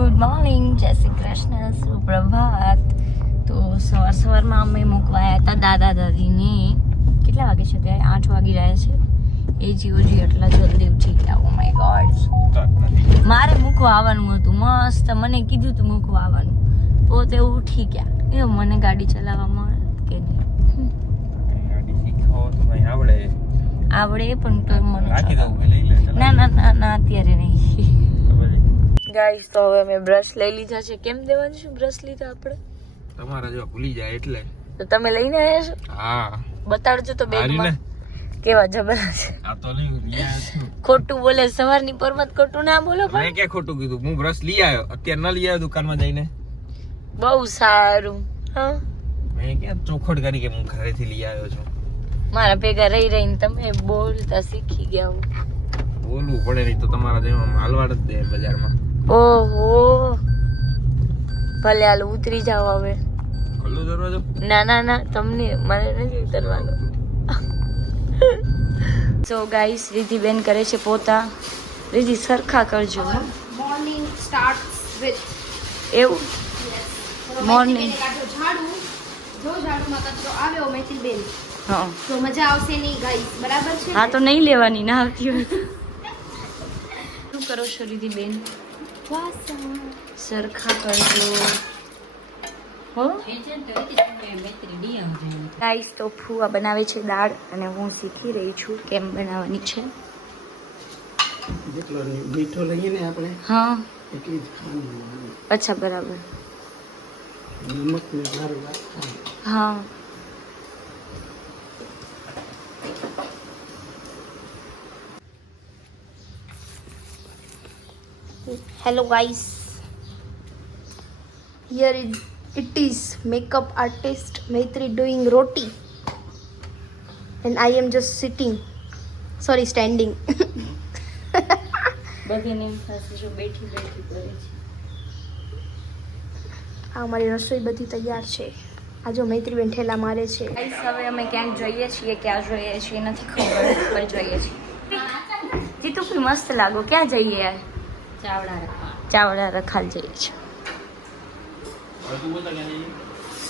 Good morning, જય શ્રી કૃષ્ણ, સુપ્રભાત. તો સવારમાં અમે મૂકવા આવ્યા હતા દાદા દાદીને. કેટલા વાગે છે ત્યાં? 8 વાગી રહ્યા છે. એ જીઓજી એટલા જલ્દી ઉઠી ગયા. Oh my God. મારે મૂકવા આવવાનું હતું, મસ્ત મને કીધું તું મૂકવા આવવાનું, પોતે ઉઠી ગયા. એ મને ગાડી ચલાવવા મળે કે નહીં? ગાડી શીખો તો ભાઈ આવડે પણ તો મને ના ના ના ના અત્યારે નહીં. ગાઈસ તો હવે અમે બ્રશ લઈ લીધા છે. કેમ દેવાનું છે બ્રશ લીધા આપણે? તમારા જેવા ભૂલી જાય એટલે. તો તમે લઈને આવ્યા છો? હા, બતાડજો તો બેગમાં કેવા જબર છે. આ તો નહીં લિયા છું. ખોટું બોલે સવારની પરમત, ખોટું ના બોલો. મેં કે ખોટું કીધું? હું બ્રશ લઈ આવ્યો, અત્યારે ન લઈ આવ્યો દુકાનમાં જઈને. બહુ સારું. હા, મેં કે ચોખવટ કરી કે હું ઘરેથી લઈ આવ્યો છું. મારા ભેગા રહી રહીને તમે બોલતા શીખી ગયા. બોલવું પડે નહીં તો તમારા જેવા હાલવાડ જ દે બજારમાં. ઓહો, ભલે હાલ ઉતરી જાવ હવે. ખુલ્લો દરવાજો? ના ના ના, તમને મને નથી ઉતરવાનું. સો ગાઈસ, રિધિબેન કરે છે પોતા. રિધિ સરખા કરજો. મોર્નિંગ સ્ટાર્ટ્સ વિથ એવું મોર્નિંગ. જો ઝાડુમાં કચરો આવ્યો મૈત્રીબેન હા તો મજા આવશે નહીં ગાઈસ, બરાબર છે? હા, તો નહીં લેવાની ના આવતી હોય. શું કરો છો રિધિબેન? સરખા કરજો હો. ગાઈસ તો ફુવા બનાવે છે દાળ અને હું શીખી રહી છું કેમ બનાવવાની છે. જેટલો મીઠો લઈએ ને આપણે હા, એટલી જ ખાવાની. અચ્છા બરાબર. નમક ને સારું રાખવાનું. હા, Hello guys, here it is makeup artist Maitri doing roti and I am just sitting, sorry standing. બધાને એમ થશે જો બેઠી બેઠી કરે છે. આ અમારી રસોઈ બધી તૈયાર છે. આ જો મૈત્રીબેન ઠેલા મારે છે. ગાઈસ હવે અમે ક્યાંક જોઈએ છીએ, ક્યાં જોઈએ છીએ નથી ખબર, પર જોઈએ છીએ. જીતુ કોઈ મસ્ત લાગો. ક્યાં જઈએ યાર? ચાવડા રખાલ જઈએ છીએ.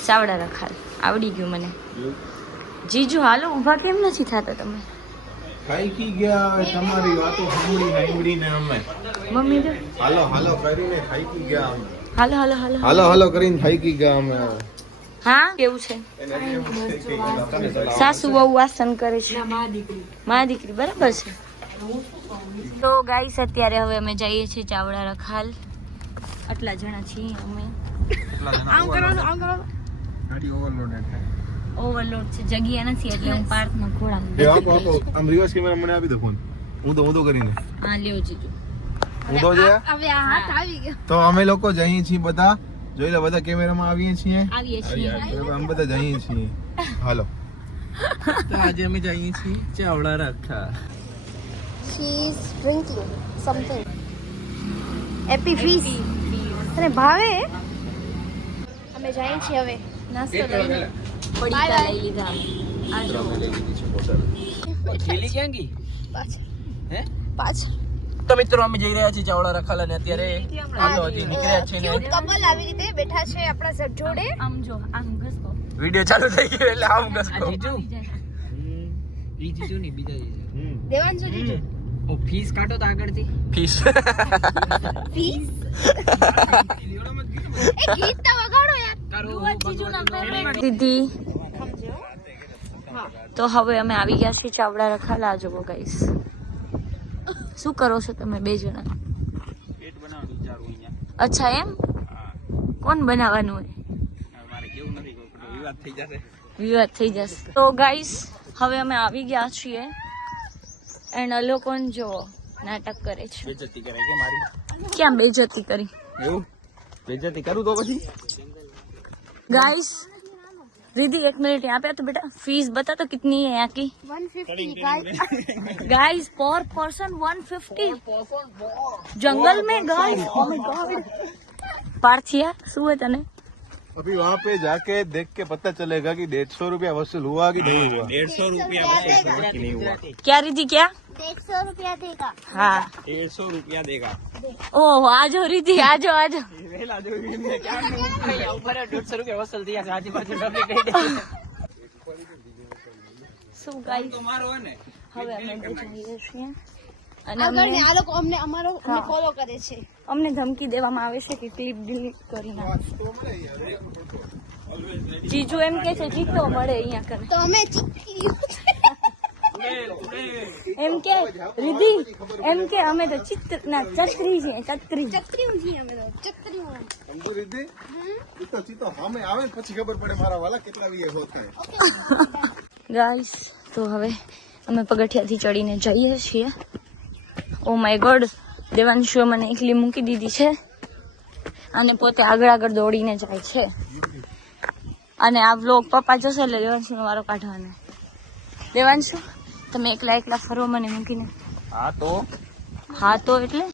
ચાવડા રખાલ આવડી ગયું મને. જીજુ હાલો, ઊભા કેમ નથી થતા તમે? થાકી ગયા તમારી વાતો સાંભળીને અમે. મમ્મી તો હાલો હાલો કરીને થાકી ગયા અમે. હાલો હાલો હાલો હાલો હાલો કરીને થાકી ગયા અમે. હા, કેવું છે? સાસુ બહુ વાસન કરે છે. મા દીકરી બરાબર છે. તો ગાઈસ અત્યારે હવે અમે જઈએ છીએ ચાવડા રખાલ. આટલા જણા છીએ અમે. ગાડી ઓવરલોડેડ થાય. ઓવરલોડ છે, જગ્યા નથી એટલે હું પાર્કમાં ઘોડા. એ આપો આપો આમ રિવર્સ કેમેરા મને આપી દો ફોન. ઊંધો કરીને. હા લ્યો જીજુ. ઊંધો છે. હવે આ હાથ આવી ગયો. તો અમે લોકો જઈએ છીએ બધા. જોઈ લો બધા કેમેરામાં આવીએ છીએ. આવીએ છીએ. અમે બધા જઈએ છીએ. હાલો. તો આજે અમે જઈએ છીએ ચાવડા રાખા. She is drinking something. Happy feast. તને ભાવે? અમે જઈએ છીએ હવે નાસ્તો લઈને. પડીકા લઈ લીધા. આ જો થેલી ક્યાં ગઈ? પાછળ હે? પાછળ તો મિત્રો અમે જઈ રહ્યા છીએ ચાવડા રખાલ અને અત્યારે આટલો હજી નીકળ્યા છે ને ક્યુટ કપલ આવી રીતે બેઠા છે આપણા જોડે. આમ જો આમ ઘસકો. વિડિયો ચાલુ થઈ ગયો એટલે આમ ગસકો. જીજુ ઈ જીજુ ની બીજા જીજુ. દેવાંશુ જીજુ ઓ ફીસ કાટો તો આગળથી. ફીસ ફીસ એ ગીત તો વગાડો યાર. દીદી તો હવે અમે આવી ગયા છીએ ચાવડા રખાલ. આ જુઓ ગાઈસ, શું કરો છો તમે બે જણા? પેટ બનાવવાનું વિચારું અહીંયા. અચ્છા એમ? કોણ બનાવવાનું હોય? મારે કેવું નથી, વિવાદ થઈ જશે. વિવાદ થઈ જશે. તો ગાઈસ હવે અમે આવી ગયા છીએ એન્ડ આ લોકો જો નાટક કરે છે. બેજતી કરે કે મારી? ક્યાં બેજતી કરી? એવું બેજતી કરું તો પછી गाइस रिद्धि 1 मिनट यहाँ पे तो बेटा फीस बता तो कितनी है यहाँ की? 150 गाइस. गाइस पर पर्सन 150 जंगल में guys. Oh my God Parthia શું હે તને? अभी वहाँ पे जाके देख के पता चलेगा कि 150 रुपया वसूल हुआ कि नहीं हुआ। 150 रुपया हुआ कि नहीं हुआ? क्या रिद्धि क्या? 150 रुपया देगा। हाँ 150 रुपया देगा। ओह आजो रिद्धि आजो आजो ऊपर 150 रुपया वसूल दिया છે આજુબાજુ ડબલી કહી દે શું ગાઈસ તમારો હે ને હવે અમે જઈએ છીએ અને આગળ ને અમને આ લોકો અમને અમારો હા. ફોલો કરે છે. અમને ધમકી દેવામાં આવે છે કે ક્લિપ ડિલીટ કરી નાખો. જીજુ એમ કે છે ચિત્તો મળે અહીંયા કરે તો અમે ચીકી એમ કે રીધિ એમ કે અમે તો ચિત્ર ના ચક્રી છીએ ચક્રી ચક્રીઓ છીએ અમે તો ચક્રીઓ. સમજુ રીતિ ચીતો સામે આવે ને પછી ખબર પડે મારા વાલા કેટલા વીએ હોતે. ગાઈસ તો હવે અમે પગથિયાથી ચડીને જઈએ છીએ. ઓ માય ગોડ દેવાંશુ મને એકલી મૂકી દીધી છે અને પોતે આગળ આગળ દોડીને જાય છે અને આ વ્લોગ પપ્પા જશે એટલે દેવાંશુનો વારો કાઢવાનો. દેવાંશુ તમે એકલા એકલા ફરો મને મૂકીને. હા તો હા તો એટલે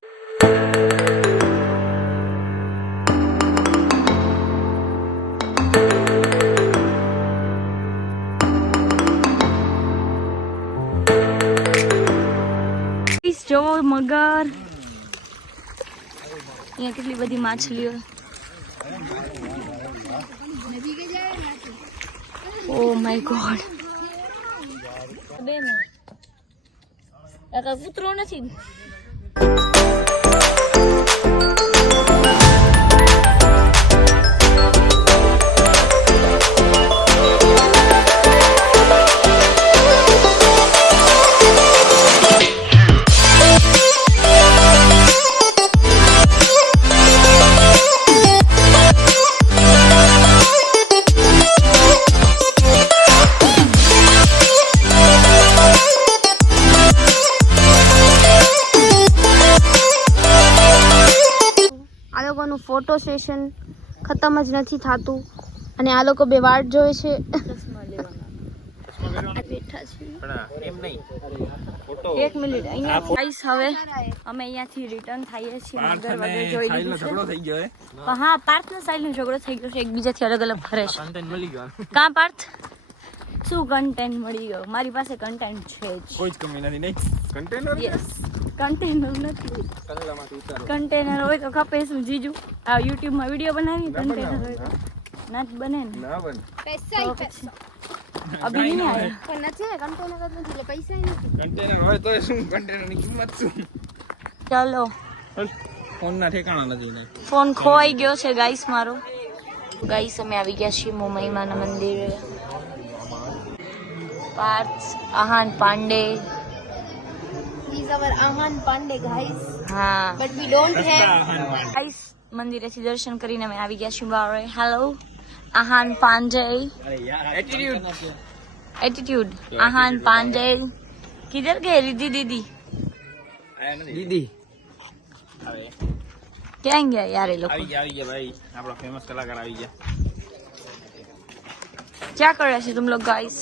જો મગર અહીંયા કેટલી બધી માછલીઓ. ઓ માય ગોડ બેન આ કઈ કૂતરો નથી. ફોટો સેશન ખતમ જ નથી થતું અને આ લોકો બે વાટ જોવે છે. એમ નહીં ફોટો એક મિનિટ અહીંયા ગાઈસ હવે અમે અહીંયાથી રિટર્ન થઈએ છીએ. મગર વગર જોઈ લીધું ઝઘડો છે થઈ ગયો હે પણ હા પાર્થનો સાઈલનો ઝઘડો થઈ ગયો છે. એકબીજાથી અલગ અલગ ફરે છે. કન્ટેન્ટ મળી ગયો કાં પાર્થ શું કન્ટેન્ટ મળી ગયો? મારી પાસે કન્ટેન્ટ છે જ. કોઈ જ કમી નથી નહીં કન્ટેનર યસ કન્ટેનર નથી. કલરમાંથી ઉતારો કન્ટેનર હોય તો ખપે શું જીજુ? આ યુટ્યુબમાં વિડીયો બનાવી કન્ટેનર હોય તો ના જ બને ને. ના બન પૈસા તો પછી અભી નહીં આયા. પણ નથી ને કન્ટેનર જ નથી એટલે પૈસા નથી. કન્ટેનર હોય તો શું કન્ટેનર ની કિંમત શું ચાલો ફોન ના ઠેકાણા નથી નહીં ફોન ખોવાઈ ગયો છે ગાઈસ મારો. ગાઈસ અમે આવી ગયા છીએ મોમાઈમાના મંદિરે. Parth Aahan Pandey. He's our Aman Pandey guys. હા But we don't have. Guys મંદિરેથી દર્શન કરીને અમે આવી ગયા છીએ બારે. Hello Aahan Pandey. Attitude attitude Aahan Pandey किधर गए रिद्धि दीदी દીદી क्या गया यार ये लोग આવી ગયા ભાઈ આપણો ફેમસ કલાકાર આવી ગયા क्या कर रहे थे तुम लोग गाइस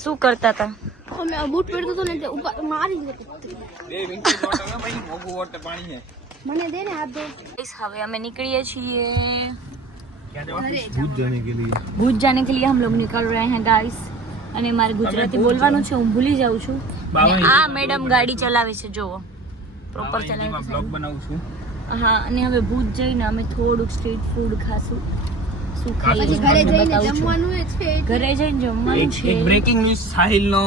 શું કરતા હતા અમે બૂટ પહેરતો હતો ને તે ઉપર મારી દીધો. બે વિંકી વોટર ને ભાઈ મોગું વોટર પાણી છે મને દે ને હાથ દે. गाइस હવે અમે નીકળીએ છીએ ક્યાં જવા भूत जाने के लिए भूज जाने के लिए हम लोग निकल रहे हैं गाइस અને મારે ગુજરાતી બોલવાનું છે હું ભૂલી જાઉં છું અને આ મેડમ ગાડી ચલાવે છે જોવો પ્રોપર ચલાવે છે બ્લોગ બનાવું છું હા અને હવે ભૂજ જઈને અમે થોડુંક સ્ટ્રીટ ફૂડ ખાશું શું પછી ખાઈએ ઘરે તમને જઈને બતાવું છું. જમવાનું એ છે. ઘરે જઈને જમવાનું છે એક બ્રેકિંગ ન્યૂઝ સાહિલ નો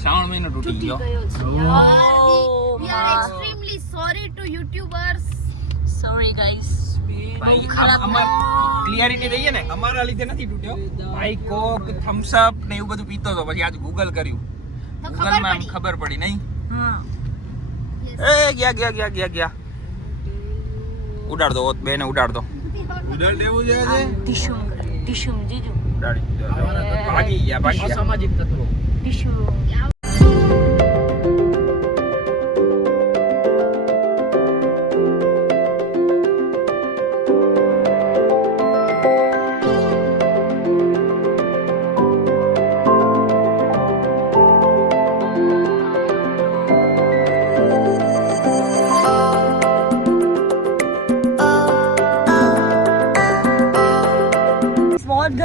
શ્રાવણ મહિનો તૂટી ગયો We are extremely sorry to YouTubers. Sorry guys ભાઈ ખરાબ અમાર ક્લિયરિટી દઈએ ને અમારા લીધે નથી તૂટ્યો ભાઈ કોક થમ્સ અપ ને એવું બધું પીતો હતો પછી આજ ગૂગલ કર્યું તો ગૂગલ માં પડી. ખબર પડી નહીં હા એ ગયા ઉડાડ દો બેને ઉડાડ દો उधर देवो जाए ટીશ્યુ જીજુ ઉડાડી ભાગી ગયા અસામાજિક તત્વો ટીશ્યુ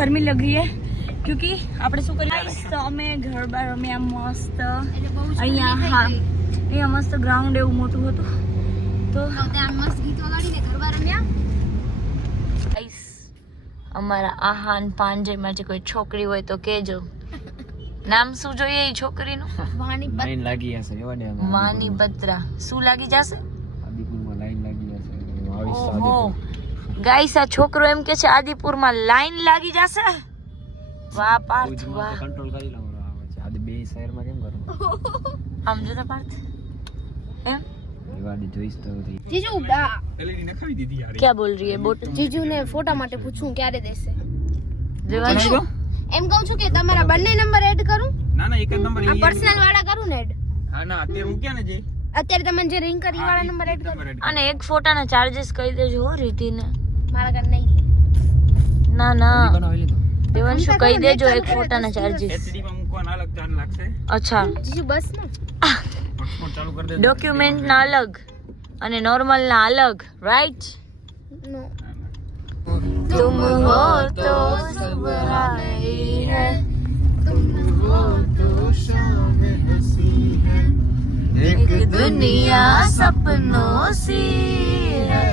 गर्मी लग रही है क्योंकि આપણે શું કરીએ તો અમે ગરબા રમ્યા મસ્ત અહીંયા હા અહીંયા મસ્ત ગ્રાઉન્ડ એવું મોટું હતું તો ત્યાં મસ્ત ગીત વગાડીને ગરબા રમ્યા ગાઈસ અમારા આહાન પાંજેમાં જે કોઈ છોકરી હોય તો કહેજો નામ શું જોઈએ એ છોકરીનું લાઈન લાગી હશે એવા ને વાની બત્રા શું લાગી જશે આદિપુરમાં લાઈન લાગી હશે ઓહો ગાઈસ આ છોકરો એમ કે છે આદિપુરમાં લાઈન લાગી જશે વાહ પાર્થ વાહ કંટ્રોલ કરી લઉં આવે છે આદિ બે શહેરમાં કેમ કરું આમ જો તો પાર્થ એમ એવાડી જોઈશ તો જીજુ એલઈડી નખાવી દીધી યાર क्या बोल रही है बोट જીજુ ને ફોટા માટે પૂછું ક્યારે દેશે રેવાંશુ એમ કહું છું કે તમારા બંને નંબર એડ કરું ના ના એક જ નંબર આ પર્સનલ વાળા કરું ને એડ હા ના અત્યારે મૂક્યા ને જે અત્યારે તમે જે રિંગ કરી વાળા નંબર એડ કરો અને એક ફોટાના ચાર્जेस કહી દેજો હો રીતિને મારા ઘર નહીં ના ના બનાવી લીધો દેવાંશુ કહી દેજો એક ફોટાના ચાર્जेस એચડી માં મૂકવાના અલગ ચાર્જ લાગશે અચ્છા જીજુ બસ ને હોટસ્પોટ ચાલુ કરી દે ડોક્યુમેન્ટ ના અલગ અને નોર્મલ ના અલગ રાઈટ નો तुम हो तो सब हाय है तुम हो तो शाम हंसी है एक दुनिया सपनों सी है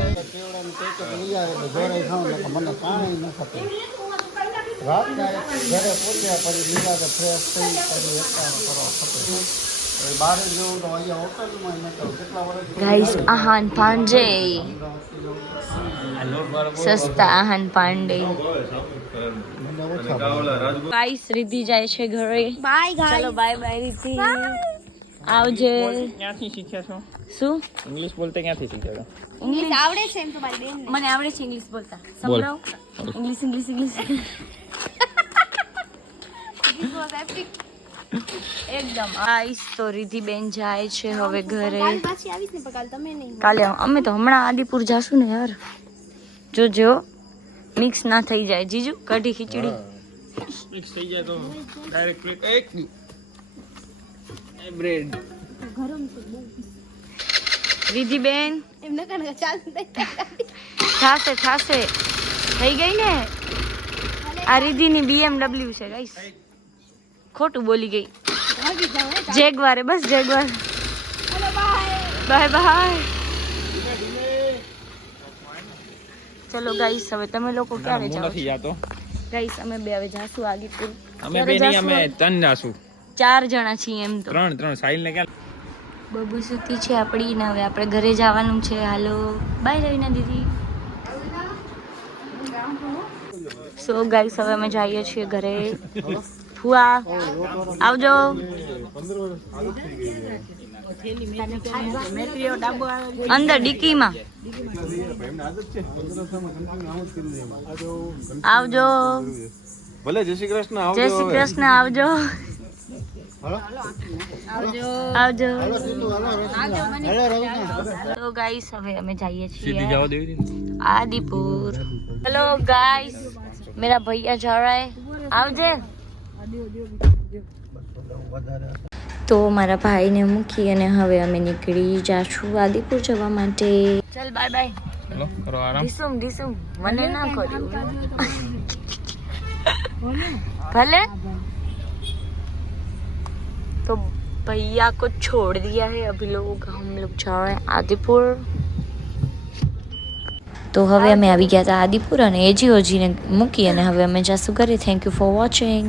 મને પાણી ન ખપે રાતના ઘરે પહોંચ્યા પછી લીલા તો ફ્રેશ થઈ પછી એકટાણો કરવા ખપે બહાર જેવું તો અહીંયા હોટલમાં ન કરું કેટલા વર્ષ गाइस आहान पांडे સસ્તા આહાન પાંડે ગાઈસ રીતિ જાય છે ઘરે બાય ગાઈસ ચલો બાય બાય રીતિ આવજે ક્યાંથી શીખ્યા છો શું ઇંગ્લિશ બોલતે ક્યાંથી શીખ્યા છો ઇંગ્લિશ આવડે છે એમ તો મારી બેન મને આવડે છે ઇંગ્લિશ બોલતા સંભળાવ ઇંગ્લિશ ઇંગ્લિશ ઇંગ્લિશ એકદમ ગાઈસ તો રીતિ બેન જાય છે હવે ઘરે પાછી આવીશ ને પકાલ તમે નહીં કાલે અમે તો હમણાં આદિપુર જાશું ને યાર જોજો મિક્સ ના થઈ જાય જીજુ કઢી ખીચડી મિક્સ થઈ જાય તો ડાયરેક્ટ એક એ બ્રેડ ગરમ છે બહુ રીતિ બેન એમ ન કર ચાલ થાશે થાશે થઈ ગઈ ને આ રીધિની BMW છે ગાઈસ ખોટું બોલી ગઈ જેગવારે બસ જેગવાર બાય બાય ચલો ગાઈસ હવે તમે લોકો ક્યારે જાઓ નથી જાતો ગાઈસ અમે બે હવે જાશું આદિપુર અમે બે નહીં અમે ત્રણ જાશું 4 જણા છીએ એમ તો ત્રણ સાહિલ ને ક્યાં બબુ સુતી છે આપણી ને હવે આપણે ઘરે જવાનું છે હાલો by Raveena Didi so guys હવે અમે જઈએ છીએ ઘરે ફુઆ આવજો અંદર ડિકીમાં આવજો ભલે જય શ્રી કૃષ્ણ જય શ્રી કૃષ્ણ આવજો આવજો તો ગાઈસ હવે અમે જઈએ છીએ आदिपुर हेलो गाइस मेरा भैया जा रहा है आवजे તો મારા ભાઈને મૂકી અને હવે અમે નીકળી જાશું આદિપુર જવા માટે ચાલ બાય બાય ચલો કરો આરામ દિસુમ મને ના કર્યું भले तो भैया को छोड़ दिया है अभी हम लोग जा रहे हैं आदिपुर તો હવે અમે આવી ગયા હતા આદિપુર અને એજીઓજીને મૂકી અને હવે અમે જાશું ઘરે થેન્ક યુ ફોર વોચિંગ